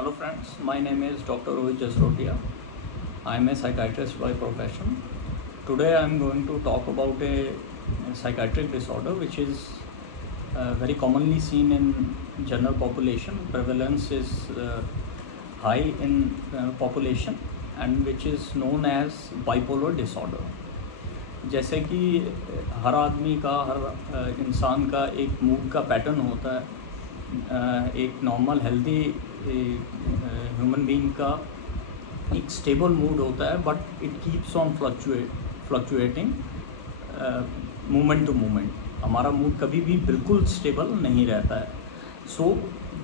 Hello friends, my name is Dr. Rohit Jasrotia. I am a psychiatrist by profession. Today I am going to talk about a psychiatric disorder which is very commonly seen in general population. Prevalence is high in population and which is known as bipolar disorder. जैसे कि हर आदमी का हर इंसान का एक mood का pattern होता है, एक नॉर्मल हेल्दी ह्यूमन बीइंग का एक स्टेबल मूड होता है, but it keeps on fluctuating moment to moment. हमारा मूड कभी भी बिल्कुल स्टेबल नहीं रहता है. सो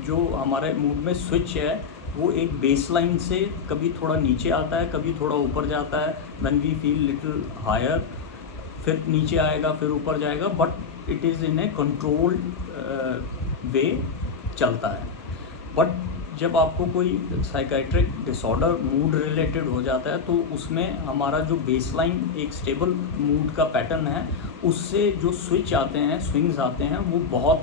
जो हमारे मूड में स्विच है वो एक बेसलाइन से कभी थोड़ा नीचे आता है, कभी थोड़ा ऊपर जाता है. When we feel little higher, फिर नीचे आएगा, फिर ऊपर जाएगा, but it is in a controlled way चलता है. बट जब आपको कोई साइकाइट्रिक डिसऑर्डर मूड रिलेटेड हो जाता है तो उसमें हमारा जो बेसलाइन एक स्टेबल मूड का पैटर्न है उससे जो स्विच आते हैं, स्विंग्स आते हैं, वो बहुत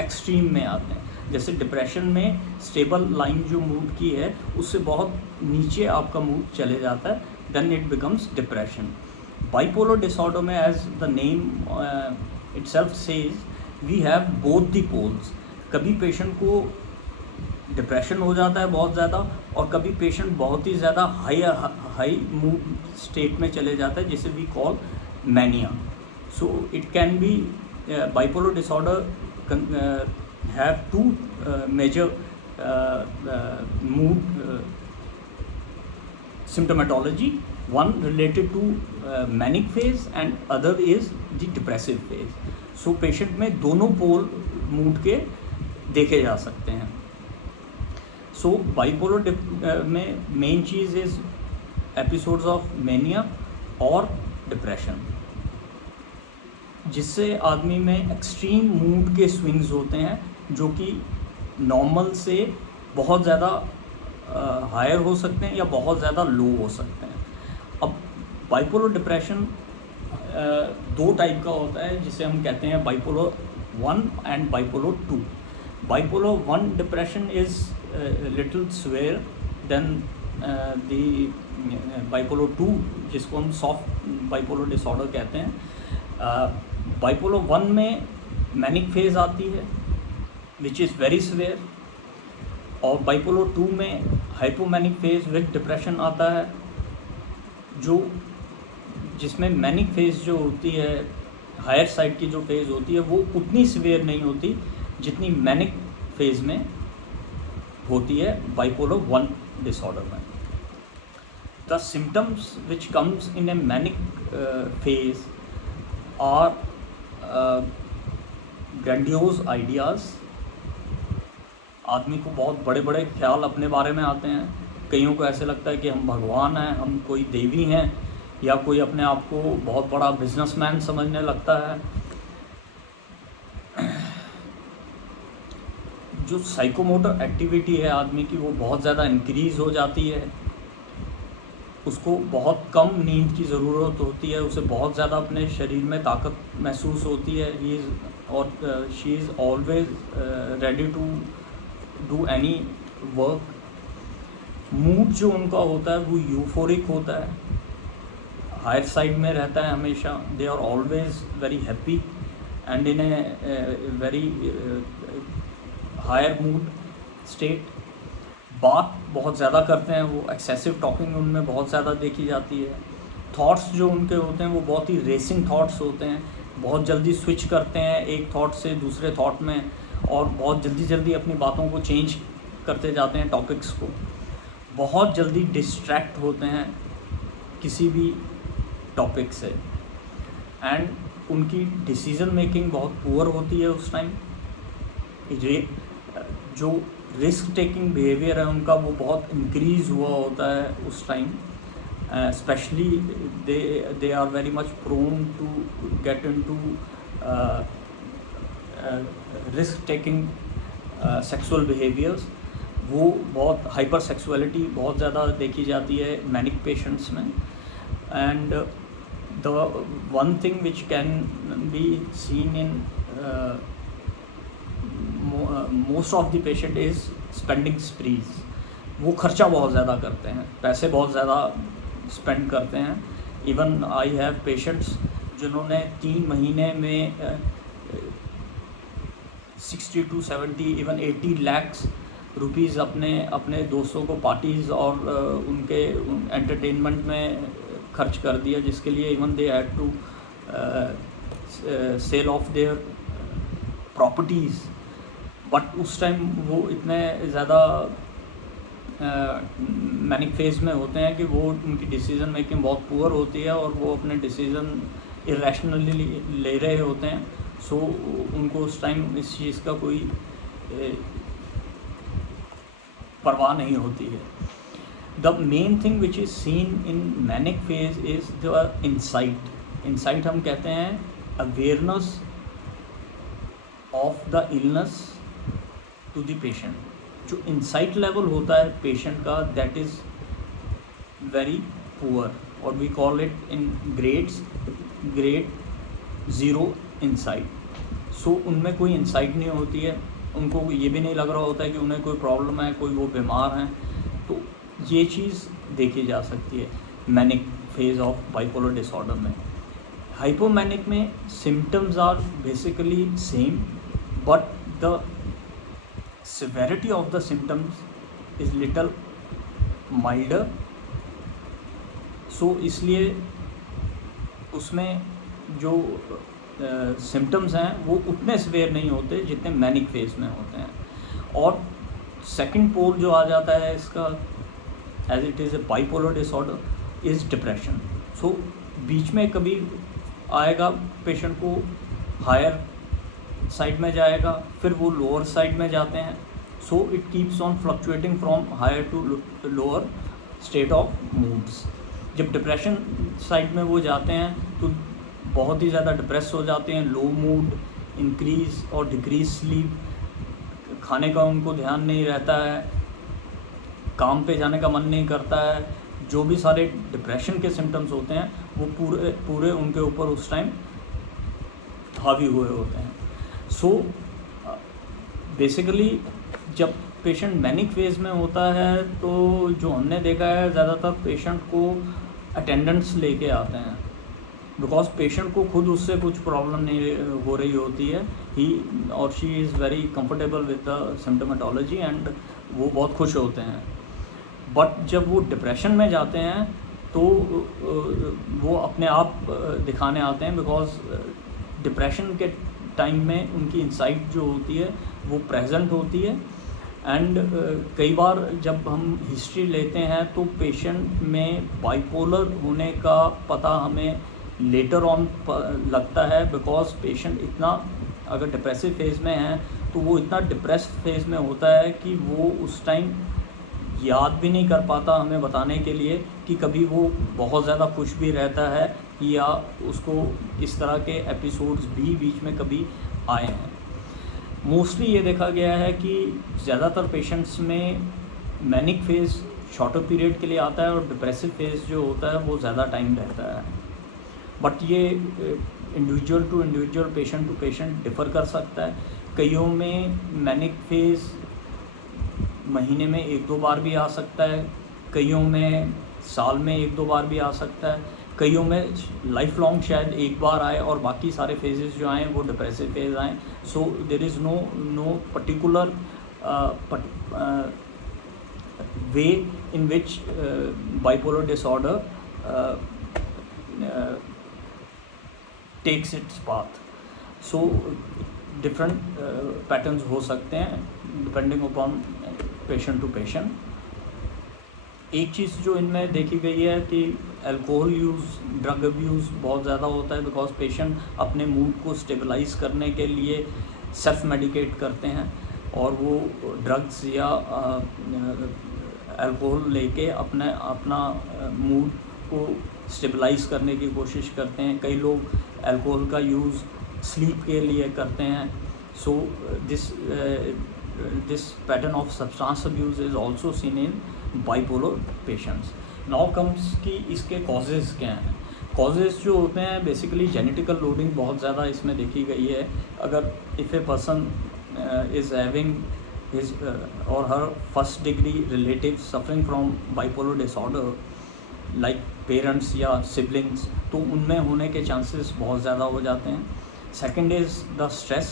एक्सट्रीम में आते हैं. जैसे डिप्रेशन में स्टेबल लाइन जो मूड की है उससे बहुत नीचे आपका मूड चले जाता है, then it becomes depression. Bipolar disorder में, as the name itself says, we have both the poles. कभी पेशेंट को डिप्रेशन हो जाता है बहुत ज़्यादा, और कभी पेशेंट बहुत ही ज़्यादा हाई मूड स्टेट में चले जाता है, जिसे we call mania. So it can be bipolar disorder have two major mood symptomatology. One related to manic phase and other is the depressive phase. So patient में दोनों पोल mood के देखे जा सकते हैं. So bipolar में main cheese is episodes of mania और depression, जिससे आदमी में एक्सट्रीम मूड के स्विंग्स होते हैं जो कि नॉर्मल से बहुत ज़्यादा हायर हो सकते हैं या बहुत ज़्यादा लो हो सकते हैं. अब बाइपोलर डिप्रेशन दो टाइप का होता है, जिसे हम कहते हैं bipolar 1 and bipolar 2. Bipolar 1 depression is little severe than the bipolar 2, जिसको हम सॉफ्ट बाइपोलर डिसऑर्डर कहते हैं. बाइपोलर 1 में मैनिक फेज आती है विच इज़ वेरी स्वेयर, और बाइपोलर 2 में हाइपोमैनिक फेज विद डिप्रेशन आता है, जिसमें मैनिक फेज जो होती है, हायर साइड की जो फेज होती है, वो उतनी सिवियर नहीं होती जितनी मैनिक फेज में होती है बाइपोलर 1 डिसऑर्डर में. The symptoms which comes in a manic phase are grandiose ideas. आदमी को बहुत बड़े बड़े ख्याल अपने बारे में आते हैं. कईयों को ऐसे लगता है कि हम भगवान हैं, हम कोई देवी हैं, या कोई अपने आप को बहुत बड़ा बिजनेसमैन समझने लगता है. जो साइकोमोटर एक्टिविटी है आदमी की, वो बहुत ज़्यादा इंक्रीज़ हो जाती है. उसको बहुत कम नींद की ज़रूरत होती है, उसे बहुत ज़्यादा अपने शरीर में ताकत महसूस होती है. ही इज़ और she is always ready to do any work. Mood जो उनका होता है वो यूफोरिक होता है, हायर साइड में रहता है हमेशा. They are always very happy and in a very higher mood state. बात बहुत ज़्यादा करते हैं वो, एक्सेसिव टॉकिंग उनमें बहुत ज़्यादा देखी जाती है. थॉट्स जो उनके होते हैं वो बहुत ही रेसिंग थॉट्स होते हैं, बहुत जल्दी स्विच करते हैं एक थॉट से दूसरे थॉट में, और बहुत जल्दी अपनी बातों को चेंज करते जाते हैं, टॉपिक्स को. बहुत जल्दी डिस्ट्रैक्ट होते हैं किसी भी टॉपिक से, एंड उनकी डिसीज़न मेकिंग बहुत पुअर होती है उस टाइम. जो रिस्क टेकिंग बिहेवियर है उनका वो बहुत इंक्रीज़ हुआ होता है उस time. Specially they are very much prone to get into risk taking sexual behaviors. वो बहुत हाइपर सेक्सुअलिटी बहुत ज़्यादा देखी जाती है मैनिक पेशेंट्स में. And the one thing which can be seen in most of the patient is spending sprees, वो खर्चा बहुत ज़्यादा करते हैं, पैसे बहुत ज़्यादा स्पेंड करते हैं। इवन आई हैव पेशेंट्स जिन्होंने 3 महीने में 60 to 70 इवन 80 lakhs रुपीज़ अपने दोस्तों को पार्टीज़ और उनके एंटरटेनमेंट में खर्च कर दिया, जिसके लिए even they had to sell off their properties. But उस टाइम वो इतने ज़्यादा मैनिक फेज में होते हैं कि वो उनकी डिसीज़न मेकिंग बहुत पुअर होती है और वो अपने डिसीज़न इरेशनली ले रहे होते हैं। सो उनको उस टाइम इस चीज़ का कोई परवाह नहीं होती है। The main thing which is seen in manic phase is the insight. Insight हम कहते हैं awareness of the illness to the patient. जो इंसाइट लेवल होता है पेशेंट का, दैट इज़ वेरी पुअर और we call it in grades grade 0 insight. So उनमें कोई इंसाइट नहीं होती है, उनको ये भी नहीं लग रहा होता है कि उन्हें कोई प्रॉब्लम है, कोई वो बीमार हैं। तो ये चीज़ देखी जा सकती है manic phase of bipolar disorder में। हाइपोमैनिक में symptoms are basically same but the severity of the symptoms is little milder। so इसलिए उसमें जो सिम्टम्स हैं वो उतने सिवियर नहीं होते जितने मैनिक फेज में होते हैं। और सेकंड पोल जो आ जाता है इसका, as it is a bipolar disorder, is depression. So बीच में कभी आएगा पेशेंट को हायर साइड में जाएगा, फिर वो लोअर साइड में जाते हैं। So it keeps on fluctuating from higher to lower state of moods. जब डिप्रेशन साइड में वो जाते हैं तो बहुत ही ज़्यादा डिप्रेस हो जाते हैं, लो मूड, इंक्रीज और डिक्रीज स्लीप, खाने का उनको ध्यान नहीं रहता है, काम पे जाने का मन नहीं करता है। जो भी सारे डिप्रेशन के सिम्टम्स होते हैं वो पूरे उनके ऊपर उस टाइम हावी हुए होते हैं। सो बेसिकली जब पेशेंट मैनिक फेज में होता है तो जो हमने देखा है ज़्यादातर पेशेंट को अटेंडेंट्स लेके आते हैं, बिकॉज पेशेंट को खुद उससे कुछ प्रॉब्लम नहीं हो रही होती है। ही और she is very comfortable with the symptomatology and वो बहुत खुश होते हैं। बट जब वो डिप्रेशन में जाते हैं तो वो अपने आप दिखाने आते हैं, बिकॉज डिप्रेशन के टाइम में उनकी इंसाइट जो होती है वो प्रेजेंट होती है। एंड कई बार जब हम हिस्ट्री लेते हैं तो पेशेंट में बाइपोलर होने का पता हमें लेटर ऑन लगता है, बिकॉज पेशेंट इतना अगर डिप्रेसिव फेज़ में है तो वो इतना डिप्रेस फेज़ में होता है कि वो उस टाइम याद भी नहीं कर पाता हमें बताने के लिए कि कभी वो बहुत ज़्यादा खुश भी रहता है या उसको इस तरह के एपिसोड्स भी बीच में कभी आए हैं। मोस्टली ये देखा गया है कि ज़्यादातर पेशेंट्स में मैनिक फेज़ शॉर्टर पीरियड के लिए आता है और डिप्रेसिव फेज़ जो होता है वो ज़्यादा टाइम रहता है। बट ये individual to individual, patient to patient differ कर सकता है। कईयों में मैनिक फेज़ महीने में 1-2 बार भी आ सकता है, कईयों में साल में 1-2 बार भी आ सकता है, कईयों में लाइफ लॉन्ग शायद एक बार आए और बाकी सारे फेजेस जो आए वो डिप्रेसिव फेज आए। So there is no particular way in which bipolar disorder takes its path. So different patterns हो सकते हैं depending upon patient to patient. एक चीज़ जो इनमें देखी गई है कि अल्कोहल यूज़, ड्रग अब्यूज़ बहुत ज़्यादा होता है, बिकॉज पेशेंट अपने मूड को स्टेबलाइज करने के लिए सेल्फ मेडिकेट करते हैं और वो ड्रग्स या अल्कोहल लेके अपना मूड को स्टेबलाइज करने की कोशिश करते हैं। कई लोग अल्कोहल का यूज़ स्लीप के लिए करते हैं। So this pattern of substance abuse is also seen in bipolar patients. Now comes कि इसके कॉजेज़ क्या हैं। कॉजेज़ जो होते हैं बेसिकली जेनेटिकल लोडिंग बहुत ज़्यादा इसमें देखी गई है। अगर if a person is having his or her first degree relatives suffering from bipolar disorder like parents या सिबलिंग्स, तो उनमें होने के चांसेस बहुत ज़्यादा हो जाते हैं. Second is the stress.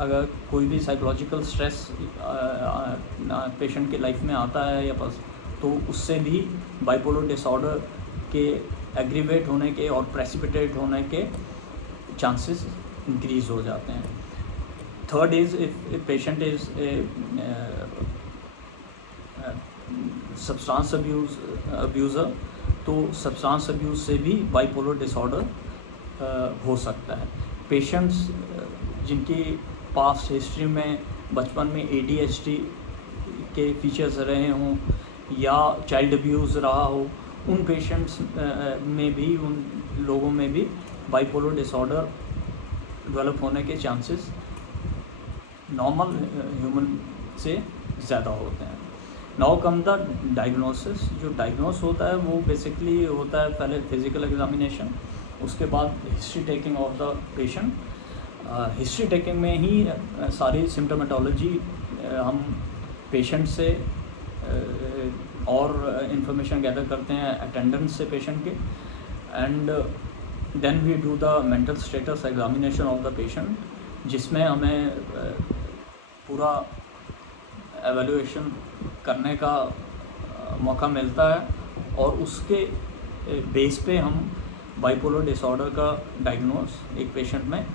अगर कोई भी साइकोलॉजिकल स्ट्रेस पेशेंट की लाइफ में आता है या बस, तो उससे भी बाइपोलर डिसऑर्डर के एग्रीवेट होने के और प्रेसिपिटेट होने के चांसेस इंक्रीज़ हो जाते हैं. Third is if patient is substance abuser, तो सब्सटेंस अब्यूज़ से भी बाइपोलर डिसऑर्डर हो सकता है. पेशेंट्स जिनकी पास्ट हिस्ट्री में बचपन में ADHD के फीचर्स रहे हों या चाइल्ड अब्यूज़ रहा हो, उन पेशेंट्स में भी, उन लोगों में भी बाइपोलर डिसऑर्डर डेवलप होने के चांसेस नॉर्मल ह्यूमन से ज़्यादा होते हैं. Now come the diagnosis. जो डायग्नोस होता है वो बेसिकली होता है पहले फिज़िकल एग्जामिनेशन, उसके बाद history taking of the patient. History taking में ही सारी सिम्टोमेटोलॉजी हम पेशेंट से और इंफॉर्मेशन गैदर करते हैं अटेंडेंस से पेशेंट के. And then we do the mental status examination of the patient, जिसमें हमें पूरा एवेल्यूएशन करने का मौका मिलता है और उसके बेस पे हम बाइपोलर डिसऑर्डर का डायग्नोस एक पेशेंट में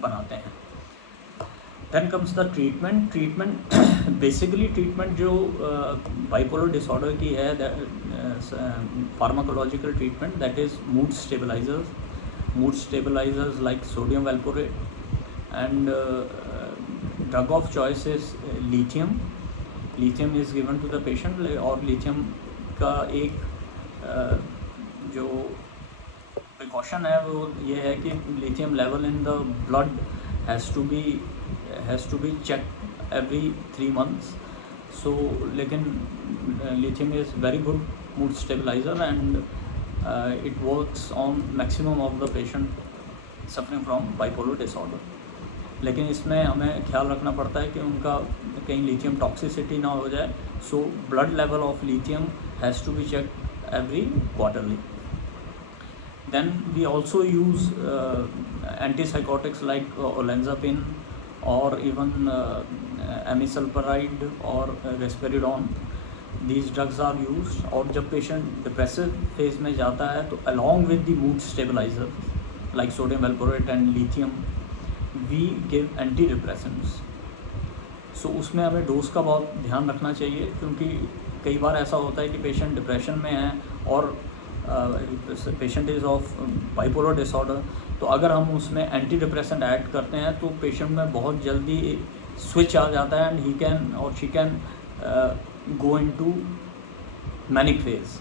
बनाते हैं. Then comes the treatment. Basically treatment जो बाइपोलर डिसऑर्डर की है, pharmacological treatment, that is mood stabilisers like sodium valproate, and drug of choice is lithium is given to the patient. और lithium का एक जो प्रिकॉशन है वो ये है कि lithium level in the blood has to be check every 3 months. So लेकिन lithium is very good mood stabiliser and it works on maximum of the patient suffering from bipolar disorder. लेकिन इसमें हमें ख्याल रखना पड़ता है कि उनका कहीं लिथियम टॉक्सिसिटी ना हो जाए. So blood level of lithium has to be check every quarterly. Then we also use antipsychotics like olanzapine or even amisulpride or risperidone. These drugs are used. और जब पेशेंट डिप्रेसिव फेज में जाता है तो along with the mood stabilizer like sodium valproate and lithium we give antidepressants. सो उसमें हमें dose का बहुत ध्यान रखना चाहिए, क्योंकि कई बार ऐसा होता है कि पेशेंट डिप्रेशन में है और patient is of bipolar disorder, तो अगर हम उसमें एंटी डिप्रेसेंट ऐड करते हैं तो पेशेंट में बहुत जल्दी स्विच आ जाता है एंड ही कैन और she can go into manic phase.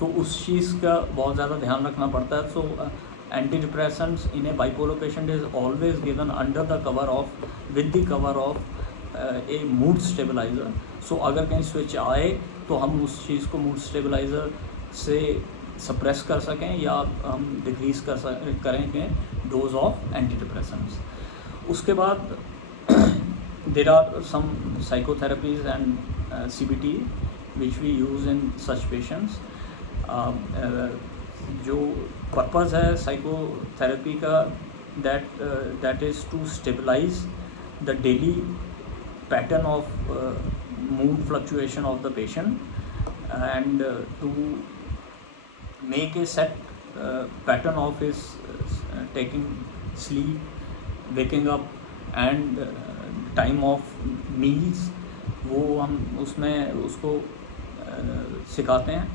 तो उस चीज़ का बहुत ज़्यादा ध्यान रखना पड़ता है. So antidepressants in a bipolar patient is always given under the cover of with the cover of a mood stabiliser. सो अगर कहीं स्विच आए तो हम उस चीज़ को मूड स्टेबलाइज़र से सप्रेस कर सकें या हम डिक्रीज़ करेंगे डोज ऑफ एंटी डिप्रेसेंट्स. उसके बाद there are some psychotherapies and CBT which we use in such patients. जो पर्पज़ है साइकोथेरेपी का, that is to stabilise the daily pattern of mood fluctuation of the patient and to make a set pattern of his taking sleep, waking up and time of meals, वो हम उसमें उसको सिखाते हैं.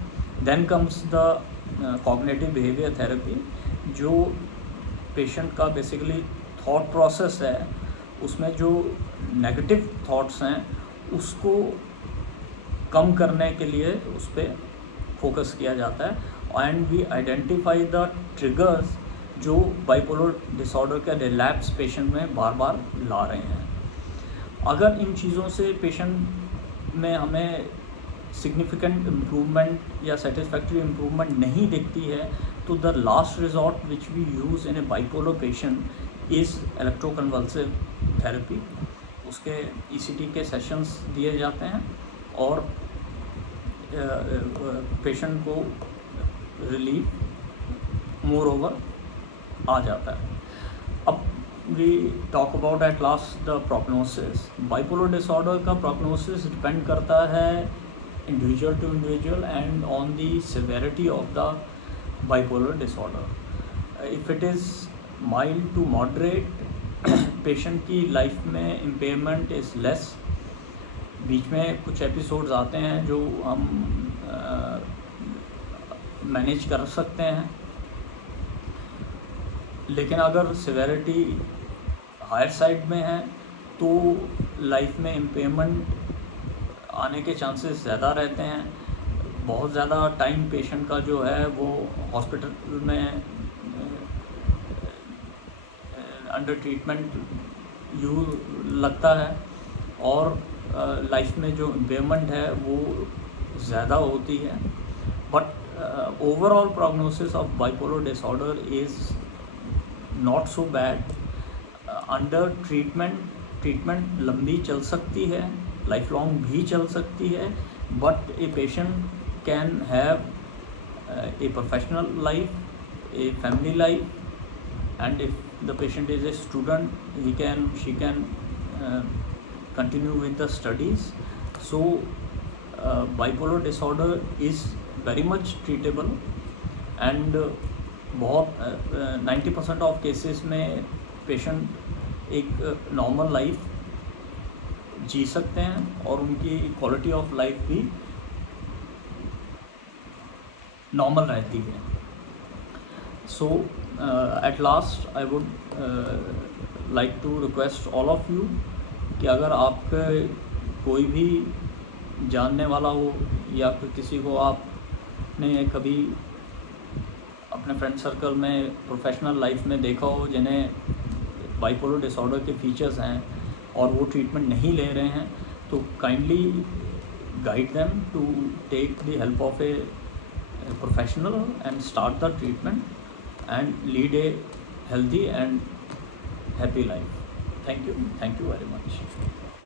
Then comes the cognitive behavior therapy, जो patient का basically thought process है, उसमें जो नेगेटिव थॉट्स हैं उसको कम करने के लिए उस पर फोकस किया जाता है. And we identify the triggers जो बाइपोलर डिसऑर्डर के रिलैप्स पेशेंट में बार बार ला रहे हैं. अगर इन चीज़ों से पेशेंट में हमें सिग्निफिकेंट इम्प्रूवमेंट या सेटिस्फैक्ट्री इम्प्रूवमेंट नहीं दिखती है, तो the last resort which we use in a bipolar patient is electroconvulsive therapy. उसके ECT के सेशंस दिए जाते हैं और पेशेंट को रिलीफ मोर ओवर आ जाता है। अब we talk about at last the prognosis. Bipolar disorder का प्रोग्नोसिस डिपेंड करता है individual to individual and on the severity of the bipolar disorder. If it is mild to moderate, patient की life में impairment is less. बीच में कुछ episodes आते हैं जो हम मैनेज कर सकते हैं, लेकिन अगर सिवेरिटी हायर साइड में है तो लाइफ में इम्पेयरमेंट आने के चांसेस ज़्यादा रहते हैं। बहुत ज़्यादा टाइम पेशेंट का जो है वो हॉस्पिटल में अंडर ट्रीटमेंट लगता है और लाइफ में जो इम्पेयरमेंट है वो ज़्यादा होती है। But overall prognosis of bipolar disorder is not so bad. Under treatment लंबी चल सकती है, लाइफ लॉन्ग भी चल सकती है, but a patient can have a professional life, a family life, and if the patient is a student, she can continue with the studies. So bipolar disorder is very much treatable and बहुत 90% of cases में patient एक normal life जी सकते हैं और उनकी quality of life भी normal रहती है। So at last I would like to request all of you कि अगर आपके कोई भी जानने वाला हो या फिर किसी को आपने कभी अपने फ्रेंड सर्कल में प्रोफेशनल लाइफ में देखा हो जिन्हें बाइपोलर डिसऑर्डर के फीचर्स हैं और वो ट्रीटमेंट नहीं ले रहे हैं, तो kindly guide them to take the help of a professional and start the treatment and lead a healthy and happy life. Thank you very much.